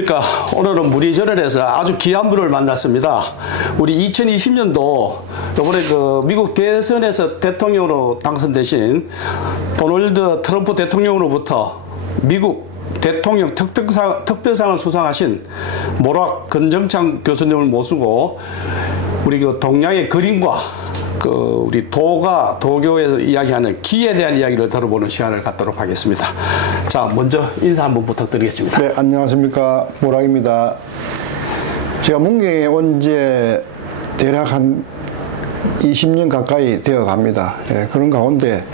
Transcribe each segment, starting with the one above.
안녕하십니까. 오늘은 무리절연에서 아주 귀한 분을 만났습니다. 우리 2020년도 이번에 그 미국 대선에서 대통령으로 당선되신 도널드 트럼프 대통령으로부터 미국 대통령 특별상을 수상하신 모락 건정창 교수님을 모시고 우리 그 동양의 그림과 그 우리 도교에서 이야기하는 기에 대한 이야기를 들어보는 시간을 갖도록 하겠습니다. 자, 먼저 인사 한번 부탁드리겠습니다. 네, 안녕하십니까. 모락입니다. 제가 문경에 온 지 대략 한 20년 가까이 되어 갑니다. 예, 그런 가운데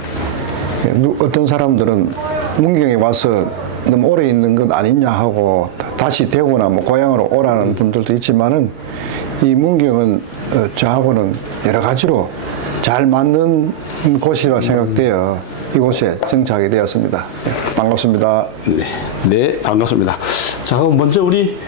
어떤 사람들은 문경에 와서 너무 오래 있는 것 아니냐 하고 다시 대구나 뭐 고향으로 오라는 분들도 있지만은 이 문경은 저하고는 여러 가지로 잘 맞는 곳이라 생각되어 이곳에 정착하게 되었습니다. 반갑습니다. 네, 반갑습니다. 자, 그럼 먼저 우리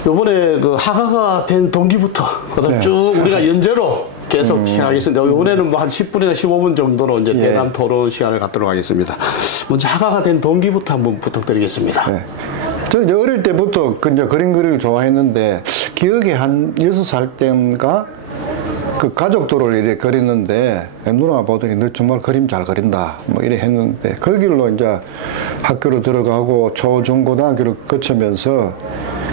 이번에 그 하가가 된 동기부터 그다음 쭉 우리가 연재로 계속 시작하겠습니다. 이번에는 뭐 한 10분이나 15분 정도로 이제 대담 토론 시간을 갖도록 하겠습니다. 먼저 하가가 된 동기부터 한번 부탁드리겠습니다. 네. 저는 이제 어릴 때부터 이제 그림 그리기를 좋아했는데 기억에 한 6살 때인가 그 가족도를 이렇게 그리는데 누나가 보더니 너 정말 그림 잘 그린다 뭐 이래 했는데 그 길로 이제 학교로 들어가고 초중고등학교를 거치면서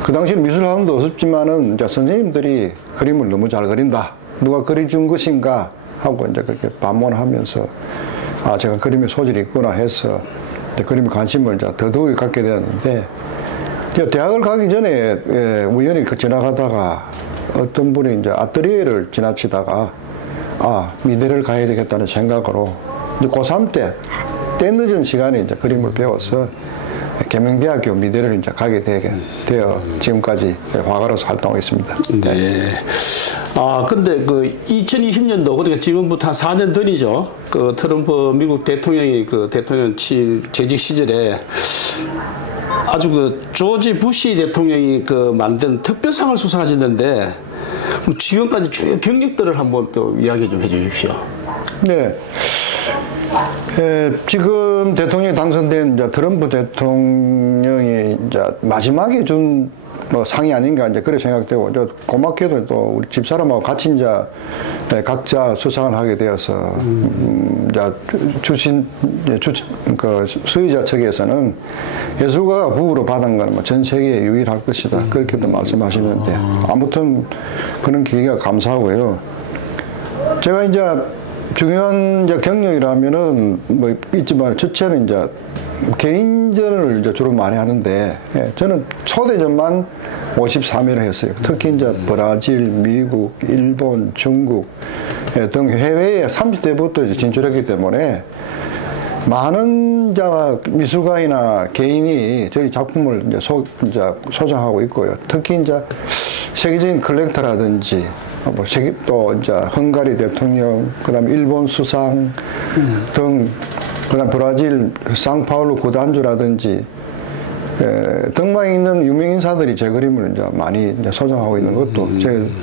그 당시는 미술학원도 없었지만은 이제 선생님들이 그림을 너무 잘 그린다 누가 그려준 것인가 하고 이제 그렇게 반문하면서 아 제가 그림에 소질이 있구나 해서 그림에 관심을 이제 더더욱 갖게 되었는데 대학을 가기 전에 우연히 지나가다가 어떤 분이 이제 아뜨리에를 지나치다가 아 미대를 가야 되겠다는 생각으로 이제 고3 때 늦은 시간에 이제 그림을 배워서 계명대학교 미대를 이제 가게 되어 지금까지 화가로서 활동하고 있습니다. 네. 아 근데 그 2020년도 그러니까 지금부터 한 4년 전이죠. 그 트럼프 미국 대통령이 그 대통령 재직 시절에 아주 그 조지 부시 대통령이 그 만든 특별상을 수상하셨는데 지금까지 주요 경력들을 한번 또 이야기 좀 해주십시오. 네. 지금 대통령이 당선된 이제 트럼프 대통령이 이제 마지막에 준 뭐 상이 아닌가 이제 그렇게 생각되고 이제 고맙게도 또 우리 집사람하고 같이 이제 각자 수상을 하게 되어서 이제 그 수의자 측에서는 예술가가 부부로 받은 건 전 세계에 유일할 것이다 그렇게도 말씀하시는데 아무튼 그런 기회가 감사하고요. 제가 이제 중요한 이제 경력이라면은 뭐 있지만 첫째는 이제 개인전을 이제 주로 많이 하는데 저는 초대전만 53회를 했어요. 특히 이제 브라질, 미국, 일본, 중국 등 해외에 30대부터 이제 진출했기 때문에 많은 이제 미술가이나 개인이 저희 작품을 이제 소장하고 있고요. 특히 이제 세계적인 컬렉터라든지 뭐 또 이제 헝가리 대통령, 그다음 일본 수상 등, 그다음 브라질 상파울루 구단주라든지 등망에 있는 유명 인사들이 제 그림을 이제 많이 이제 소장하고 있는 것도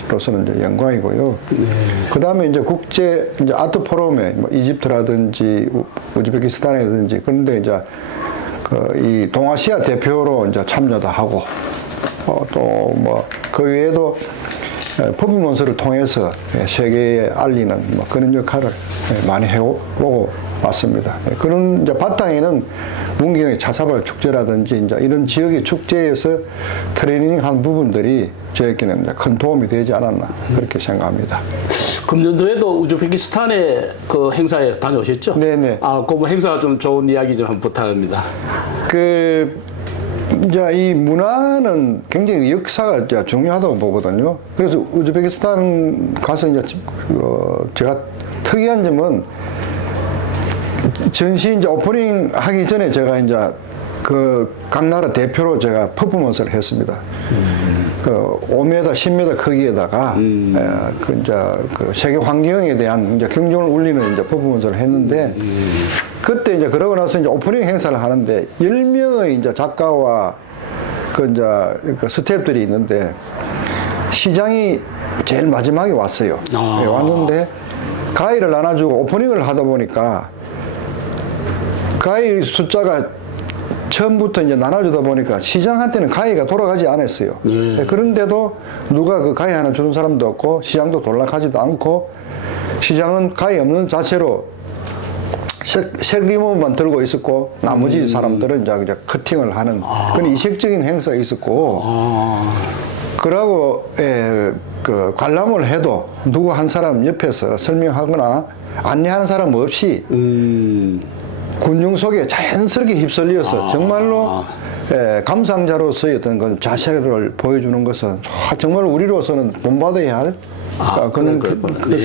저로서는 이제 영광이고요. 그다음에 이제 국제 이제 아트 포럼에 뭐 이집트라든지 우즈베키스탄이라든지 그런데 이제 이 동아시아 대표로 이제 참여도 하고 또 뭐 그 외에도 퍼포먼스를 통해서 세계에 알리는 뭐 그런 역할을 많이 해오고 왔습니다. 그런 이제 바탕에는 문경의 차사발 축제라든지 이제 이런 지역의 축제에서 트레이닝한 부분들이 저에게는 큰 도움이 되지 않았나 그렇게 생각합니다. 금년도에도 우즈베키스탄의 그 행사에 다녀오셨죠? 네네. 아, 그 행사가 좀 좋은 이야기 좀 한번 부탁합니다. 이제 이 문화는 굉장히 역사가 이제 중요하다고 보거든요. 그래서 우즈베키스탄 가서 이제 제가 특이한 점은 전시 이제 오프닝 하기 전에 제가 이제 그 각 나라 대표로 제가 퍼포먼스를 했습니다. 그 5m, 10m 크기에다가 그 이제 그 세계 환경에 대한 이제 경종을 울리는 이제 퍼포먼스를 했는데 그때 이제 그러고 나서 이제 오프닝 행사를 하는데 10명의 이제 작가와 그 이제 그 스태프들이 있는데 시장이 제일 마지막에 왔어요. 왔는데 가위를 나눠주고 오프닝을 하다 보니까 가위 숫자가 처음부터 이제 나눠주다 보니까 시장한테는 가해가 돌아가지 않았어요. 그런데도 누가 그 가해 하나 주는 사람도 없고 시장도 돌아가지도 않고 시장은 가해 없는 자체로 색 리모만 들고 있었고 나머지 사람들은 이제 커팅을 하는 그런 이색적인 행사가 있었고 그러고 그 관람을 해도 누구 한 사람 옆에서 설명하거나 안내하는 사람 없이 군중 속에 자연스럽게 휩쓸려서 정말로 감상자로서의 어떤 그 자세를 보여주는 것은 정말 우리로서는 본받아야 할 그런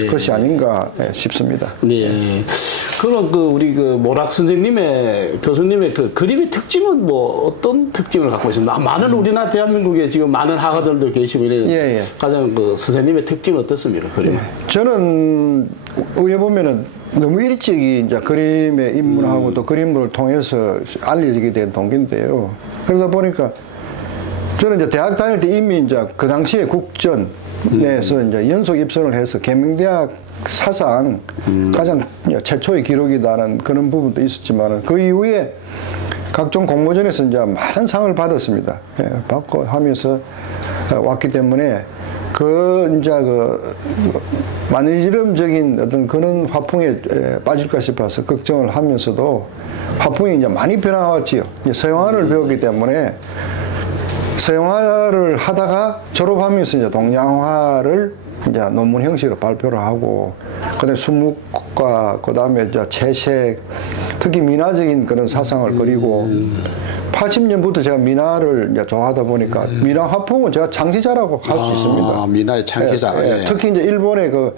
것이 아닌가 싶습니다. 네. 그럼 우리 모락 선생님의 교수님의 그 그림의 특징은 뭐 어떤 특징을 갖고 있습니까? 많은 우리나라 대한민국에 지금 많은 학아들도 계시고 이런 가장 선생님의 특징은 어떻습니까? 그림? 저는 위에 보면은 너무 일찍이 이제 그림에 입문하고 또 그림을 통해서 알려지게 된 동기인데요. 그러다 보니까 저는 이제 대학 다닐 때 이미 이제 그 당시에 국전에서 이제 연속 입선을 해서 계명대학 사상 가장 최초의 기록이다는 그런 부분도 있었지만 그 이후에 각종 공모전에서 이제 많은 상을 받았습니다. 받고 하면서 왔기 때문에 이제 만일름적인 어떤 그런 화풍에 빠질까 싶어서 걱정을 하면서도 화풍이 이제 많이 변화왔지요. 서양화를 배웠기 때문에 서양화를 하다가 졸업하면서 이제 동양화를 이제 논문 형식으로 발표를 하고, 그다음에 수묵과 그다음에 이제 채색, 특히 민화적인 그런 사상을 그리고 80년부터 제가 민화를 이제 좋아하다 보니까 민화 화풍은 제가 창시자라고 할 수 있습니다. 민화의 창시자. 특히 이제 일본의 그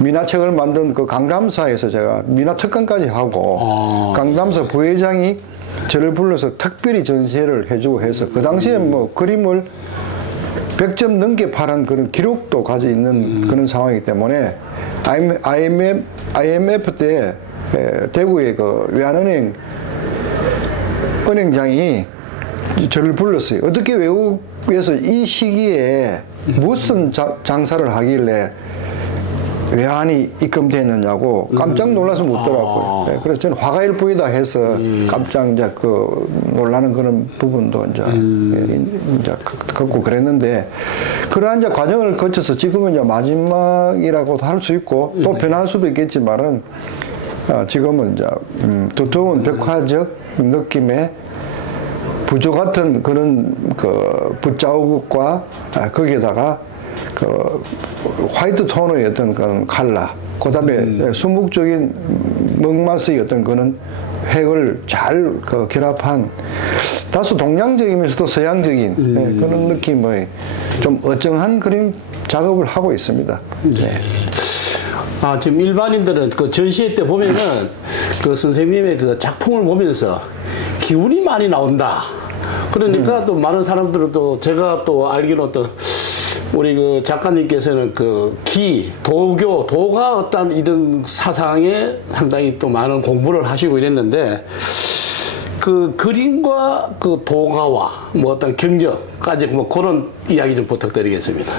민화책을 만든 그 강담사에서 제가 민화 특강까지 하고 강담사 부회장이 저를 불러서 특별히 전시회를 해주고 해서 그 당시에 뭐 그림을 100점 넘게 팔은 그런 기록도 가지고 있는 그런 상황이기 때문에 IMF 때 대구의 그 외환은행 은행장이 저를 불렀어요. 어떻게 외국에서 이 시기에 무슨 장사를 하길래 외환이 입금되느냐고 깜짝 놀라서 묻더라고요. 그래서 저는 화가일 뿐이다 해서 깜짝 이제 놀라는 그런 부분도 이제 겪고 그랬는데, 그러한 이제 과정을 거쳐서 지금은 이제 마지막이라고도 할 수 있고 또 변할 수도 있겠지만은 지금은 이제 두터운 벽화적 느낌의 부조 같은 그런 그 붓자국과 거기에다가 그 화이트 톤의 어떤 그런 컬러, 그 다음에 수묵적인 먹맛의 어떤 그런 획을 잘 결합한 다소 동양적이면서도 서양적인 그런 느낌의 좀 어정한 그림 작업을 하고 있습니다. 네. 지금 일반인들은 그 전시회 때 보면은 그 선생님의 그 작품을 보면서 기운이 많이 나온다. 그러니까 또 많은 사람들은 또 제가 또 알기로 또 우리 그 작가님께서는 그 도교, 도가 어떤 이런 사상에 상당히 또 많은 공부를 하시고 이랬는데, 그 그림과 그 도가와 뭐 어떤 경전까지 뭐 그런 이야기 좀 부탁드리겠습니다.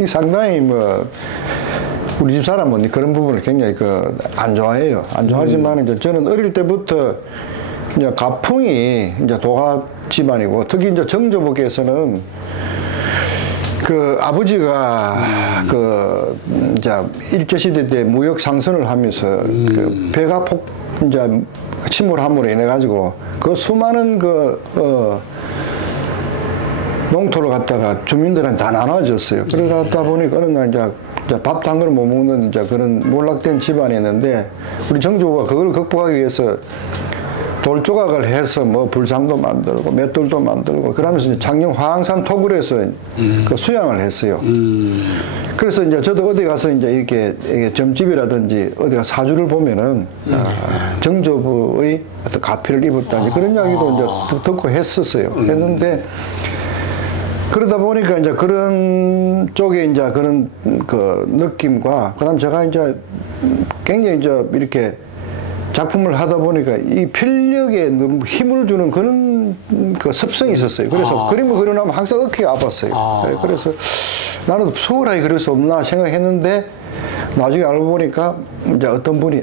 이 상당히 뭐 우리 집 사람은 그런 부분을 굉장히 안 좋아해요. 안 좋아하지만 이제 저는 어릴 때부터 이제 가풍이 이제 도가 집안이고, 특히 이제 정조부께서는 그 아버지가 이제 일제시대 때 무역 상선을 하면서 그 배가 이제 침몰함으로 인해 가지고 그 수많은 농토를 갖다가 주민들한테 다 나눠줬어요. 그러다 보니까 어느 날 이제 밥 한 그릇 못 먹는 이제 그런 몰락된 집안이었는데, 우리 정조가 그걸 극복하기 위해서 돌 조각을 해서 뭐 불상도 만들고 맷돌도 만들고 그러면서 이제 창녕 화항산 토굴에서 그 수양을 했어요. 그래서 이제 저도 어디 가서 이제 이렇게 점집이라든지 어디가 사주를 보면은 정조부의 어떤 가피를 입었다니 그런 이야기도 이제 듣고 했었어요. 했는데 그러다 보니까 이제 그런 쪽에 이제 그런 그 느낌과 그다음 제가 이제 굉장히 이제 이렇게 작품을 하다 보니까 이 필력에 너무 힘을 주는 그런 그 습성이 있었어요. 그래서 그림을 그려나면 항상 어깨가 아팠어요. 그래서 나는 수월하게 그릴 수 없나 생각했는데 나중에 알고 보니까 이제 어떤 분이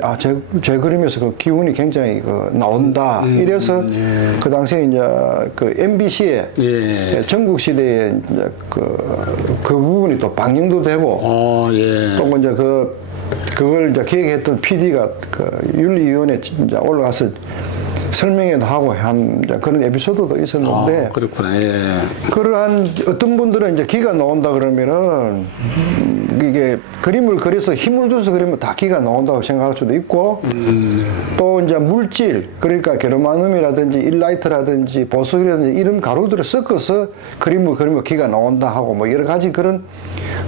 제 그림에서 그 기운이 굉장히 나온다. 이래서 그 당시에 이제 그 MBC에 전국 시대에 이제 그 부분이 또 방영도 되고 또 이제 그걸 이제 기획했던 PD가 그 윤리위원회 이제 올라가서 설명회도 하고 한 그런 에피소드도 있었는데 그렇구나. 그러한 어떤 분들은 이제 기가 나온다 그러면은 이게 그림을 그려서 힘을 줘서 그리면 다 기가 나온다고 생각할 수도 있고 또 이제 물질 그러니까 게르마늄이라든지 일라이트라든지 보석이라든지 이런 가루들을 섞어서 그림을 그리면 기가 나온다 하고 뭐 여러 가지 그런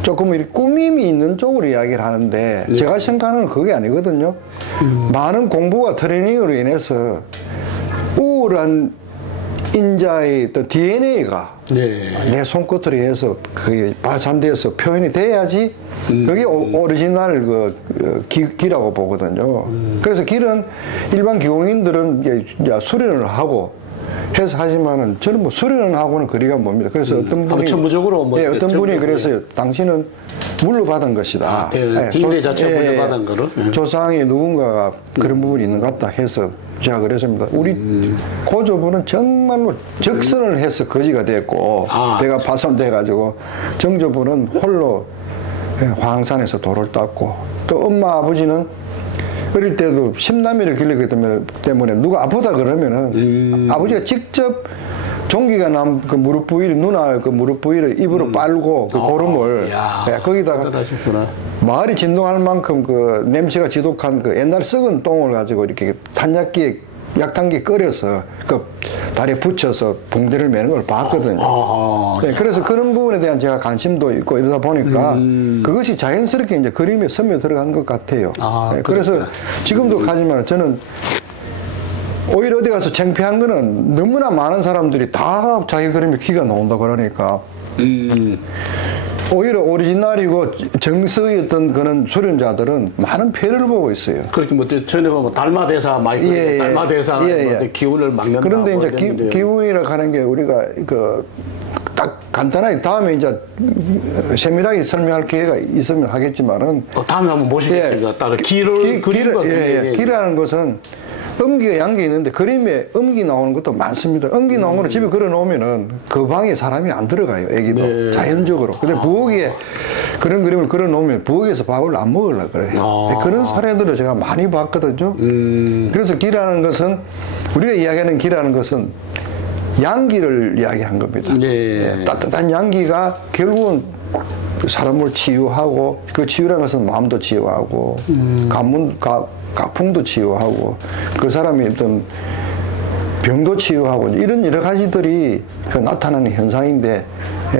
조금 꾸밈이 있는 쪽으로 이야기를 하는데 제가 생각하는 그게 아니거든요. 많은 공부와 트레이닝으로 인해서 우울한 인자의 또 DNA가 내 손끝으로 해서 그게 발산돼서 표현이 돼야지 그게 오리지널 기라고 보거든요. 그래서 길은 일반 기공인들은 이제 수련을 하고 해서 하지만은 저는 뭐 수련을 하고는 거리가 멉니다. 그래서 어떤 분이 전무적으로 어떤 분이 그래서 당신은 물로 받은 것이다. DNA 자체가 물로 받은 거를 조상의 누군가가 그런 부분이 있는 것 같다 해서 제가 그랬습니다. 우리 고조부는 정말로 적선을 해서 거지가 됐고 배가 파손돼 가지고 정조부는 홀로 황산에서 돌을 땄고 또 엄마 아버지는 어릴 때도 십남이를 길렀기 때문에 누가 아프다 그러면은 아버지가 직접 종기가 난 그 무릎 부위를 누나 그 무릎 부위를 입으로 빨고 그 고름을 거기다가 마을이 진동할 만큼 그 냄새가 지독한 그 옛날 썩은 똥을 가지고 이렇게 탄약기에 약탕기에 끓여서 그 다리에 붙여서 붕대를 매는 걸 봤거든요. 그래서 그런 부분에 대한 제가 관심도 있고 이러다 보니까 그것이 자연스럽게 이제 그림에 스며 들어간 것 같아요. 그래서 지금도 가지만 저는 오히려 어디 가서 창피한 거는 너무나 많은 사람들이 다 자기 그림에 기가 나온다 그러니까 오히려 오리지널이고 정석이었던 그런 수련자들은 많은 폐를 보고 있어요. 그렇게 뭐 전에 보면 달마대사 많이 달마대사 기운을 막는다. 그런데 이제 기운이라고 하는 게 우리가 딱 간단하게 다음에 이제 세밀하게 설명할 기회가 있으면 하겠지만은 다음에 한번 모시겠습니다. 따로 기라는 것은 음기와 양기 있는데 그림에 음기 나오는 것도 많습니다. 음기 나오는 거는 집에 걸어 놓으면은 그 방에 사람이 안 들어가요. 애기도 자연적으로. 근데 부엌에 그런 그림을 걸어 놓으면 부엌에서 밥을 안 먹으려고 그래요. 그런 사례들을 제가 많이 봤거든요. 그래서 기라는 것은 우리가 이야기하는 기라는 것은 양기를 이야기한 겁니다. 따뜻한 양기가 결국은 사람을 치유하고 그 치유라는 것은 마음도 치유하고 가풍도 치유하고 그 사람이 어떤 병도 치유하고 이런 여러 가지들이 나타나는 현상인데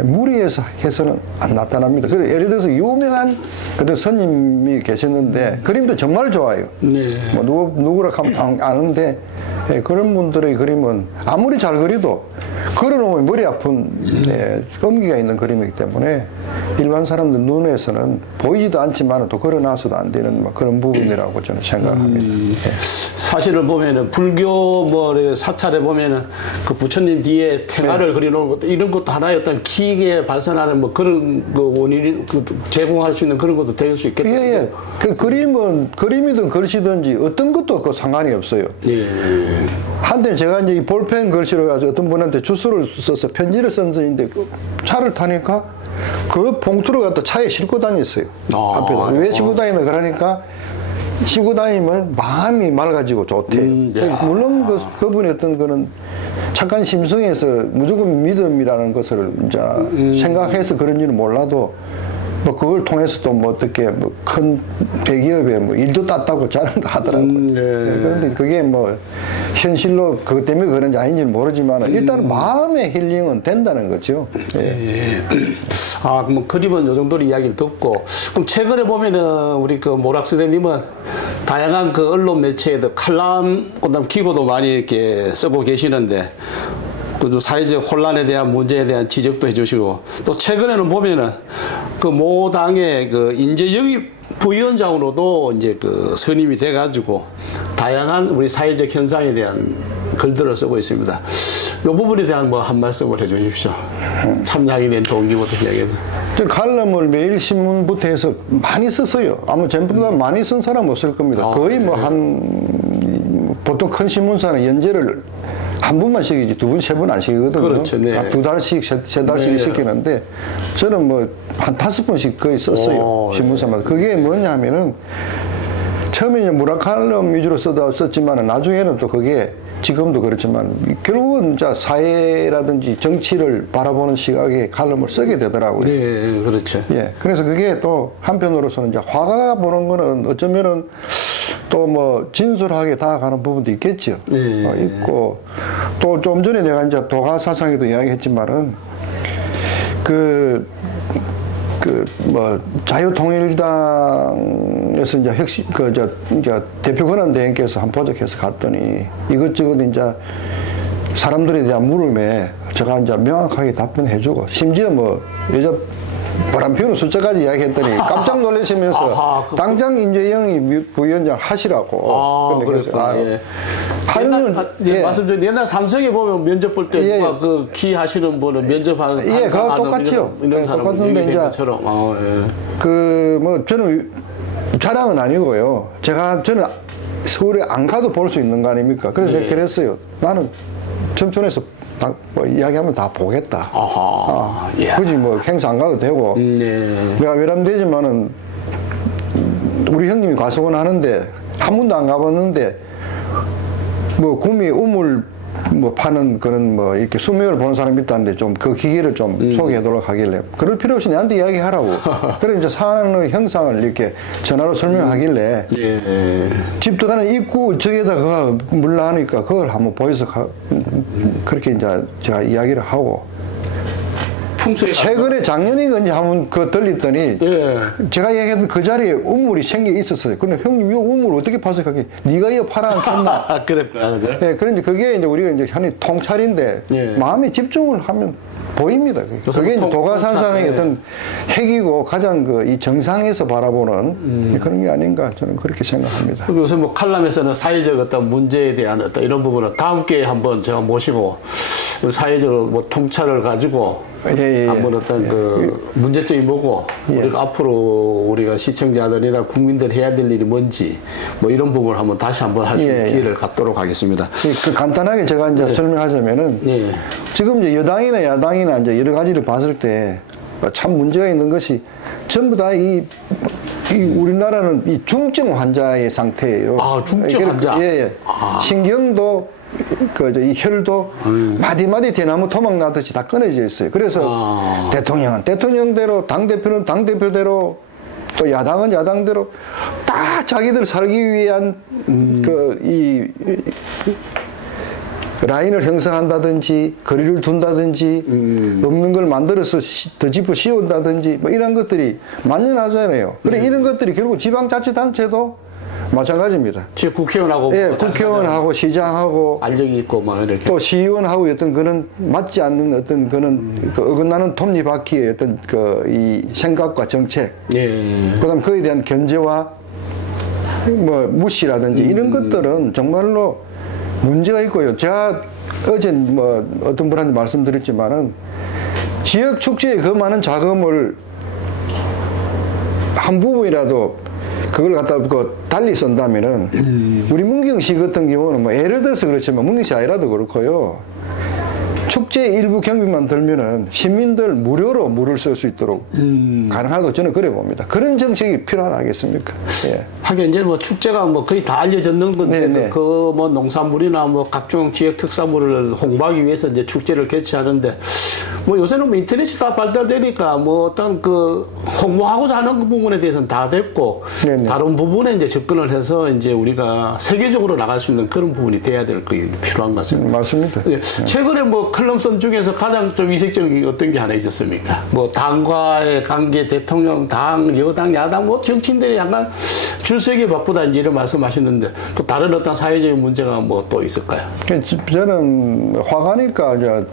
무리해서 해서는 안 나타납니다. 그래서 예를 들어서 유명한 그때 스님이 계셨는데 그림도 정말 좋아요. 뭐 누구라 하면 아는데 그런 분들의 그림은 아무리 잘 그려도 걸어놓으면 머리 아픈 음기가 있는 그림이기 때문에 일반 사람들 눈에서는 보이지도 않지만 또 걸어놔서도 안 되는 그런 부분이라고 저는 생각을 합니다. 사실을 보면은 불교 사찰에 보면은 그 부처님 뒤에 태가를 그려놓은 것도 이런 것도 하나의 어떤 기계에 발산하는 뭐 그런 그 원인이 제공할 수 있는 그런 것도 될 수 있겠다. 그 그림이든 글씨든지 어떤 것도 그 상관이 없어요. 한때 제가 이제 이 볼펜 글씨로 가지고 어떤 분한테 주소를 써서 편지를 썼는데 차를 타니까 그 봉투를 갖다 차에 싣고 다녔어요. 앞에다. 왜 싣고 다니나 그러니까 싣고 다니면 마음이 맑아지고 좋대. 물론 그분의 어떤 그런 착한 심성에서 무조건 믿음이라는 것을 이제 생각해서 그런지는 몰라도 뭐 그걸 통해서 또 뭐 어떻게 뭐 큰 대기업에 뭐 일도 땄다고 자랑도 하더라고요. 그런데 그게 뭐 현실로 그것 때문에 그런지 아닌지는 모르지만 일단 마음의 힐링은 된다는 거죠. 그럼 그림은 요 정도로 이야기를 듣고 그럼 최근에 보면은 우리 그 모락 선생님은 다양한 그 언론 매체에도 칼럼 그다음 기고도 많이 이렇게 쓰고 계시는데 또 사회적 혼란에 대한 문제에 대한 지적도 해주시고 또 최근에는 보면은 그 모 당의 그 인재 영입 부위원장으로도 이제 그 선임이 돼가지고 다양한 우리 사회적 현상에 대한 글들을 쓰고 있습니다. 이 부분에 대한 뭐 한 말씀을 해주십시오. 참여하게 된 동기부터 이야기해도. 저 칼럼을 매일 신문부터 해서 많이 썼어요. 아마 전부다 많이 쓴 사람 없을 겁니다. 거의 뭐 보통 큰 신문사는 연재를 한 분만 시키지 두 분, 세 분 안 시키거든요. 그렇죠, 네. 두 달씩, 세 달씩 네. 시키는데 저는 뭐 한 5번씩 거의 썼어요. 신문사마다. 그게 뭐냐 하면은 처음에 이제 문화칼럼 위주로 썼지만 나중에는 또 그게 지금도 그렇지만 결국은 이제 사회라든지 정치를 바라보는 시각에 칼럼을 쓰게 되더라고요. 네, 그렇죠. 예, 그래서 그게 또 한편으로서는 이제 화가 보는 거는 어쩌면은 또 뭐 진솔하게 다가가는 부분도 있겠죠. 네. 있고 또 좀 전에 내가 이제 도가 사상에도 이야기했지만은 뭐 자유통일당에서 이제 이제 대표 권한대행께서 한 포적해서 갔더니 이것저것 이제 사람들에 대한 물음에 제가 이제 명확하게 답변해주고 심지어 뭐 여자 바람 피우는 숫자까지 이야기했더니 깜짝 놀라시면서 당장 임재영이 부위원장 하시라고. 그랬구나. 말씀 좀 옛날 삼성에 보면 면접 볼 때 누가 그 키 하시는 분은 면접하는 그거 똑같죠. 이런 사람 똑같은데 이제 것처럼. 그 뭐 저는 자랑은 아니고요. 저는 서울에 안 가도 볼 수 있는 거 아닙니까? 그래서 내가 그랬어요. 나는 청촌에서 뭐 이야기하면 다 보겠다. 굳이 뭐 행사 안 가도 되고. 내가 외람되지만은 우리 형님이 과수원 하는데 한 번도 안 가봤는데 뭐 구미 우물 뭐 파는 그런 뭐 이렇게 수명을 보는 사람이 있다는데 좀 그 기계를 좀 소개해도록 하길래 그럴 필요 없이 내한테 이야기하라고. 그래 이제 사안의 형상을 이렇게 전화로 설명하길래 집 들어가는 입구 저기에다가 물라하니까 그걸 한번 보여서 그렇게 이제 제가 이야기를 하고. 최근에 작년인가 이제 한번 그 들렸더니 제가 얘기했던 그 자리에 우물이 생겨 있었어요. 근데 형님 이 우물 어떻게 파서 그게 네가 이거 팔아 안 팠나? 그랬구나. 네, 그런데 그게 이제 우리가 이제 현이 통찰인데 마음에 집중을 하면 보입니다. 그게 이제 도가사상의 어떤 핵이고 가장 이 정상에서 바라보는 그런 게 아닌가 저는 그렇게 생각합니다. 요새 뭐 칼럼에서는 사회적 어떤 문제에 대한 어떤 이런 부분을 다음 기회에 한번 제가 모시고 사회적으로 뭐 통찰을 가지고 한번 어떤 그 문제점이 뭐고 우리가 앞으로 우리가 시청자들이나 국민들 해야 될 일이 뭔지 뭐 이런 부분을 한번 다시 한번 할 수 있는 기회를 갖도록 하겠습니다. 간단하게 제가 이제 설명하자면은 지금 이제 여당이나 야당이나 이제 여러 가지를 봤을 때 참 문제가 있는 것이 전부 다 우리나라는 이 중증 환자의 상태예요. 중증 환자. 신경도 이 혈도 마디마디 대나무 토막 나듯이 다 끊어져 있어요. 그래서 대통령은 대통령대로, 당대표는 당대표대로, 또 야당은 야당대로 다 자기들 살기 위한 라인을 형성한다든지 거리를 둔다든지 없는 걸 만들어서 더 짚어 씌운다든지 뭐 이런 것들이 만연하잖아요. 그래 이런 것들이 결국 지방자치단체도 마찬가지입니다. 국회의원하고 국회의원하고 시장하고 알력이 있고 막 이렇게 또 시의원하고 어떤 그런 맞지 않는 어떤 그런 어긋나는 톱니바퀴의 어떤 이 생각과 정책, 그다음 그에 대한 견제와 뭐 무시라든지 이런 것들은 정말로 문제가 있고요. 제가 어제 뭐 어떤 분한테 말씀드렸지만은 지역 축제에 그 많은 자금을 한 부분이라도 그걸 갖다 달리 쓴다면은 우리 문경시 같은 경우는 뭐 예를 들어서 그렇지만 문경시 아니라도 그렇고요. 축제 일부 경비만 들면은 시민들 무료로 물을 쓸 수 있도록 가능하다고 저는 그래 봅니다. 그런 정책이 필요하겠습니까? 하긴 이제 뭐 축제가 뭐 거의 다 알려졌는 건데 그 뭐 농산물이나 뭐 각종 지역 특산물을 홍보하기 위해서 이제 축제를 개최하는데 뭐 요새는 뭐 인터넷이 다 발달되니까 뭐 어떤 홍보하고자 하는 그 부분에 대해서는 다 됐고 다른 부분에 이제 접근을 해서 이제 우리가 세계적으로 나갈 수 있는 그런 부분이 돼야 될 게 필요한 것 같습니다. 맞습니다. 최근에 뭐 칼럼선 중에서 가장 좀 이색적인 게 어떤 게 하나 있었습니까? 뭐 당과의 관계, 대통령, 당, 여당, 야당, 뭐 정치인들이 약간 줄서기 바쁘다 이제 이런 말씀하셨는데 또 다른 어떤 사회적인 문제가 뭐 또 있을까요? 저는 화가니까 이제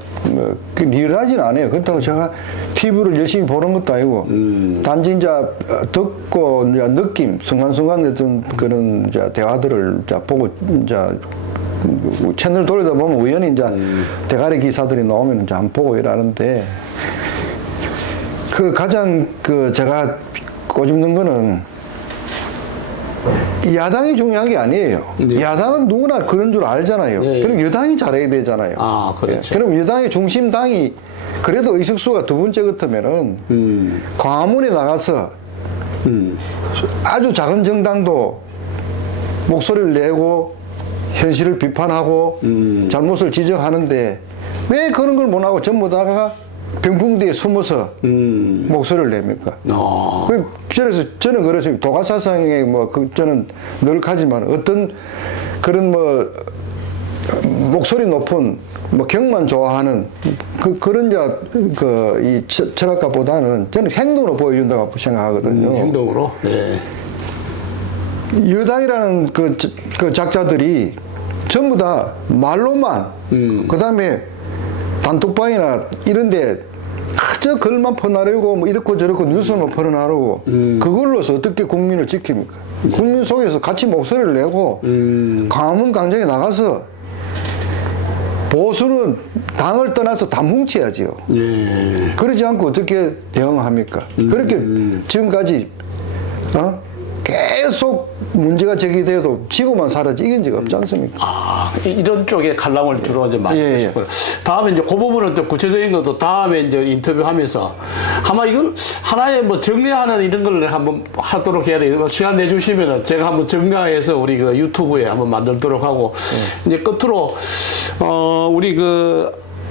리얼하진 않아요. 그렇다고 제가 TV를 열심히 보는 것도 아니고 단지 이제 듣고 이제 느낌, 순간순간 어떤 그런 이제 대화들을 이제 보고 이제 채널 돌리다 보면 우연히 이제 대가리 기사들이 나오면 이제 안 보고 이러는데 그 가장 제가 꼬집는 거는 야당이 중요한 게 아니에요. 네. 야당은 누구나 그런 줄 알잖아요. 네. 그럼 여당이 잘해야 되잖아요. 아, 그렇죠. 예. 그럼 여당의 중심당이 그래도 의석수가 두 번째 같으면은 광화문에 나가서 아주 작은 정당도 목소리를 내고 현실을 비판하고 잘못을 지적하는데 왜 그런 걸 못하고 전부 다가 병풍 뒤에 숨어서 목소리를 냅니까? 그래서 저는 그래서 도가사상에 저는 늘 가지만 어떤 그런 목소리 높은 경만 좋아하는 그런 이 철학가보다는 저는 행동으로 보여준다고 생각하거든요. 행동으로. 네. 여당이라는 그 작자들이 전부 다 말로만 그다음에 단톡방이나 이런데 그저 글만 퍼나르고 이렇고 저렇고 뉴스만 퍼나르고 그걸로서 어떻게 국민을 지킵니까? 국민 속에서 같이 목소리를 내고 광화문 광장에 나가서 보수는 당을 떠나서 다 뭉쳐야지요. 예. 그러지 않고 어떻게 대응합니까? 그렇게 지금까지 계속 문제가 제기돼도 지고만 살았지 이긴 적이 없지 않습니까? 이런 쪽에 관람을 주로 이제 많이 주시고요. 다음에 이제 그 부분은 좀 구체적인 것도 다음에 이제 인터뷰하면서 아마 이걸 하나의 정리하는 이런 걸 한번 하도록 해야 돼요. 시간 내주시면은 제가 한번 정리해서 우리 그 유튜브에 한번 만들도록 하고 이제 끝으로 우리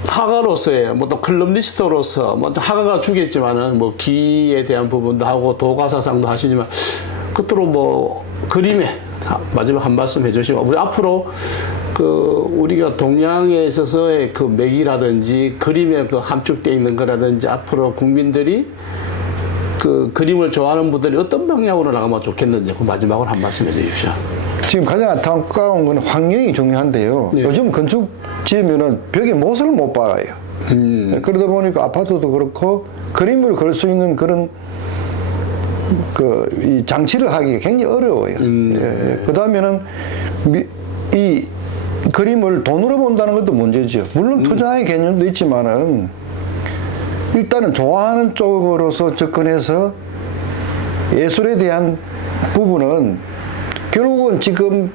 화가로서의 또 컬럼니스트로서 화가가 주겠지만은 기에 대한 부분도 하고 도가사상도 하시지만 끝으로 그림에 마지막 한 말씀 해주시고 우리 앞으로 우리가 동양에 있어서의 맥이라든지 그림에 함축되어 있는 거라든지 앞으로 국민들이 그림을 좋아하는 분들이 어떤 방향으로 나가면 좋겠는지 마지막으로 한 말씀 해주십시오. 지금 가장 안타까운 건 환경이 중요한데요. 네. 요즘 건축 지으면은 벽에 못을 못 박아요. 그러다 보니까 아파트도 그렇고 그림을 그릴 수 있는 그런 이 장치를 하기 굉장히 어려워요. 그 다음에는 이 그림을 돈으로 본다는 것도 문제죠. 물론 투자의 개념도 있지만은 일단은 좋아하는 쪽으로서 접근해서 예술에 대한 부분은 결국은 지금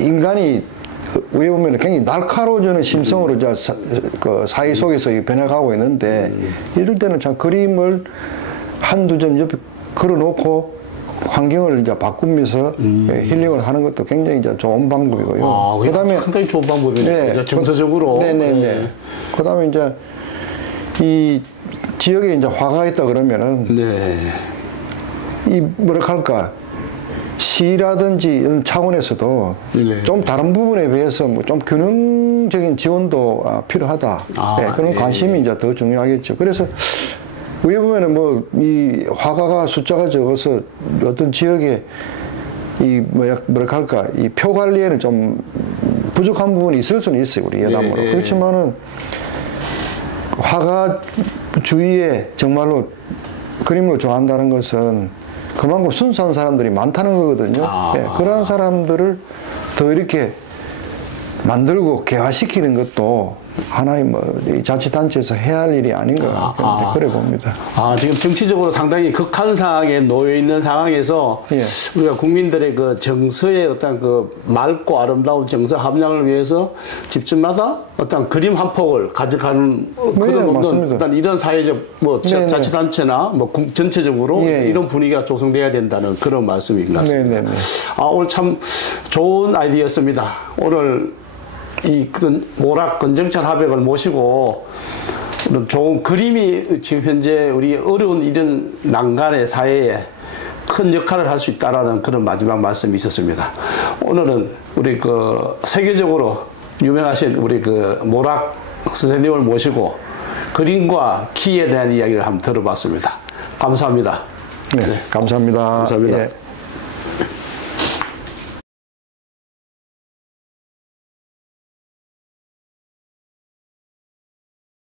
인간이 왜 보면 굉장히 날카로워지는 심성으로 사회 속에서 변해가고 있는데 이럴 때는 참 그림을 한두 점 옆에 걸어놓고 환경을 이제 바꾸면서 힐링을 하는 것도 굉장히 이제 좋은 방법이고요. 그다음에 상당히 좋은 방법이네요. 네, 정서적으로. 네네네. 그다음에 이제 이 지역에 이제 화가 있다 그러면은 이 뭐랄까 할까 시라든지 이런 차원에서도 좀 다른 부분에 비해서 좀 균형적인 지원도 필요하다. 그런 관심이 이제 더 중요하겠죠. 그래서 위에 보면은 이 화가가 숫자가 적어서 어떤 지역에 이 뭐랄까 할까 이 표 관리에는 좀 부족한 부분이 있을 수는 있어요. 우리 여담으로. 그렇지만은 화가 주위에 정말로 그림을 좋아한다는 것은 그만큼 순수한 사람들이 많다는 거거든요. 그러한 사람들을 더 이렇게 만들고 개화시키는 것도 하나의 자치단체에서 해야 할 일이 아닌가 그래 봅니다. 지금 정치적으로 상당히 극한 상황에 놓여 있는 상황에서 우리가 국민들의 정서의 어떤 맑고 아름다운 정서 함량을 위해서 집집마다 어떤 그림 한 폭을 가져가는 그런 없는 어떤 이런 사회적 자치단체나 전체적으로 이런 분위기가 조성돼야 된다는 그런 말씀인 것 같습니다. 오늘 참 좋은 아이디어였습니다. 오늘 이 모락 건정찬 화백을 모시고 좋은 그림이 지금 현재 우리 어려운 이런 난간의 사회에 큰 역할을 할 수 있다라는 그런 마지막 말씀이 있었습니다. 오늘은 우리 세계적으로 유명하신 우리 모락 선생님을 모시고 그림과 키에 대한 이야기를 한번 들어봤습니다. 감사합니다. 네, 감사합니다. 감사합니다. 예.